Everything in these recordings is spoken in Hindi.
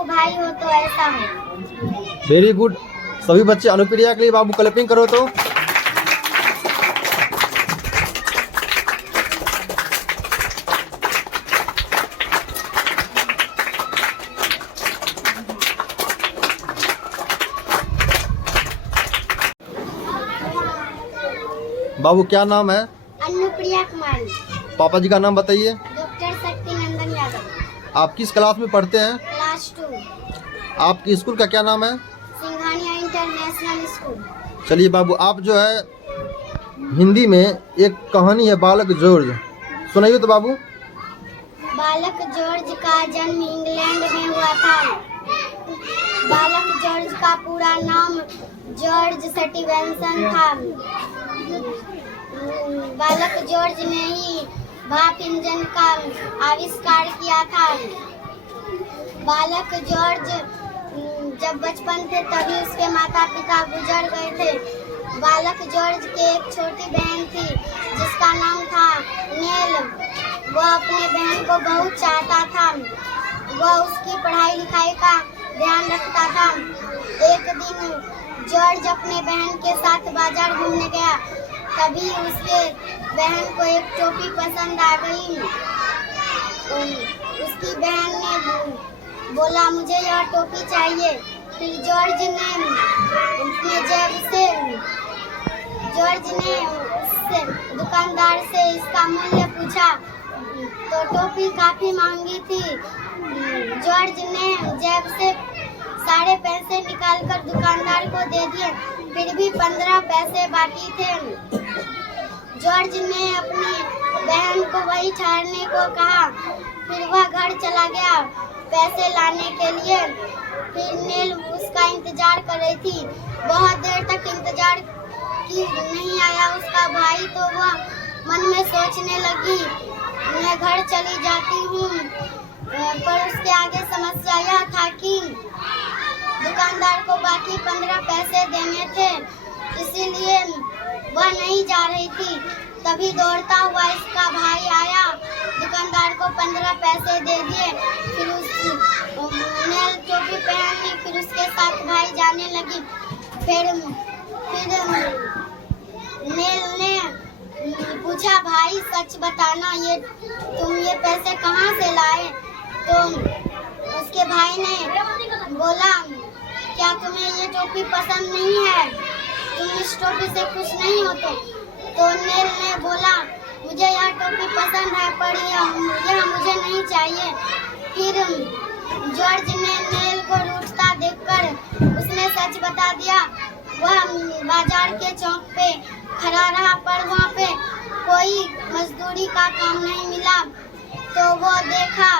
प्रभु भाई हो तो ऐसा हो। Very good. सभी बच्चे अनुप्रिया के लिए बाबू क्लैपिंग करो तो। बाबू क्या नाम है? अनुप्रिया कुमारी। पापा जी का नाम बताइए। डॉक्टर शक्ति नंदन यादव। आप किस क्लास में पढ़ते हैं? क्लास 2। आपकी स्कूल का क्या नाम है? Singhania international school. चलिए बाबू, आप जो है हिंदी में एक कहानी है बालक जॉर्ज, सुनाइए तो बाबू। बालक जॉर्ज का जन्म इंग्लैंड में हुआ था। बालक जॉर्ज का पूरा नाम जॉर्ज स्टीवेंसन था। बालक जॉर्ज ने ही भाप इंजन का आविष्कार किया था। बालक जॉर्ज जब बचपन थे तभी उसके माता पिता गुजर गए थे। बालक जॉर्ज के एक छोटी बहन थी जिसका नाम था नेल। वह अपने बहन को बहुत चाहता था। वह उसकी पढ़ाई लिखाई का ध्यान रखता था। एक दिन जॉर्ज अपने बहन के साथ बाजार घूमने गया। तभी उसके बहन को एक टोपी पसंद आ गई। उसकी बहन ने बोला मुझे यह टोपी चाहिए। फिर जॉर्ज ने उससे दुकानदार से इसका मूल्य पूछा तो टोपी काफी महंगी थी। जॉर्ज ने जेब से सारे पैसे निकालकर दुकानदार को दे दिए। फिर भी 15 पैसे बाकी थे। जॉर्ज ने अपनी बहन को वही ठहरने को कहा। फिर वह घर चला गया पैसे लाने के लिए। फिर नेल उसका इंतजार कर रही थी। बहुत देर तक इंतजार की, नहीं आया उसका भाई। तो वह मन में सोचने लगी मैं घर चली जाती हूँ। पर उसके आगे समस्या यह था कि दुकानदार को बाकी 15 पैसे देने थे, इसीलिए वह नहीं जा रही थी। तभी दौड़ता हुआ इसका भाई आया, दुकानदार को 15 पैसे दे दिए। फिर नेल टोपी पहन ली। फिर उसके साथ भाई जाने लगी। फिर नेल ने पूछा भाई सच बताना, तुम ये पैसे कहाँ से लाए? तो उसके भाई ने बोला क्या तुम्हें ये टोपी पसंद नहीं है? तुम इस टोपी से खुश नहीं हो? तो नेल ने बोला मुझे यह टोपी पसंद है पर यह मुझे नहीं चाहिए। फिर जॉर्ज ने नेल को रूठता देखकर उसने सच बता दिया। वह बाजार के चौक पे खड़ा रहा पर वहाँ पे कोई मजदूरी का काम नहीं मिला। तो वो देखा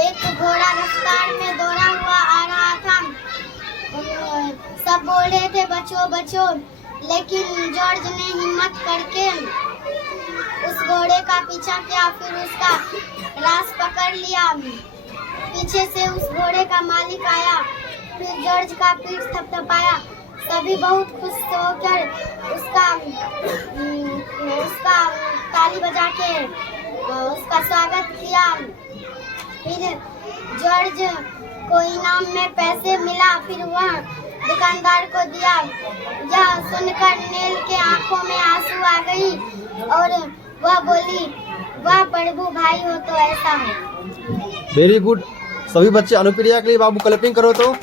एक घोड़ा रफ्तार में दौड़ा हुआ आ रहा था। सब बोल रहे थे बचो बचो, लेकिन जॉर्ज ने हिम्मत करके उस घोड़े का पीछा किया। फिर उसका रास पकड़ लिया। पीछे से उस घोड़े का मालिक आया। फिर जॉर्ज का पीठ थपथपाया। सभी बहुत खुश होकर उसका ताली बजा के उसका स्वागत किया। फिर जॉर्ज को इनाम में पैसे मिला। फिर वह दुकानदार को दिया। यह सुनकर नेल के आंखों में आंसू आ गई और वह बोली वाह प्रभु भाई हो तो ऐसा हो। Very good. सभी बच्चे अनुप्रिया के लिए बाबू क्लैपिंग करो तो।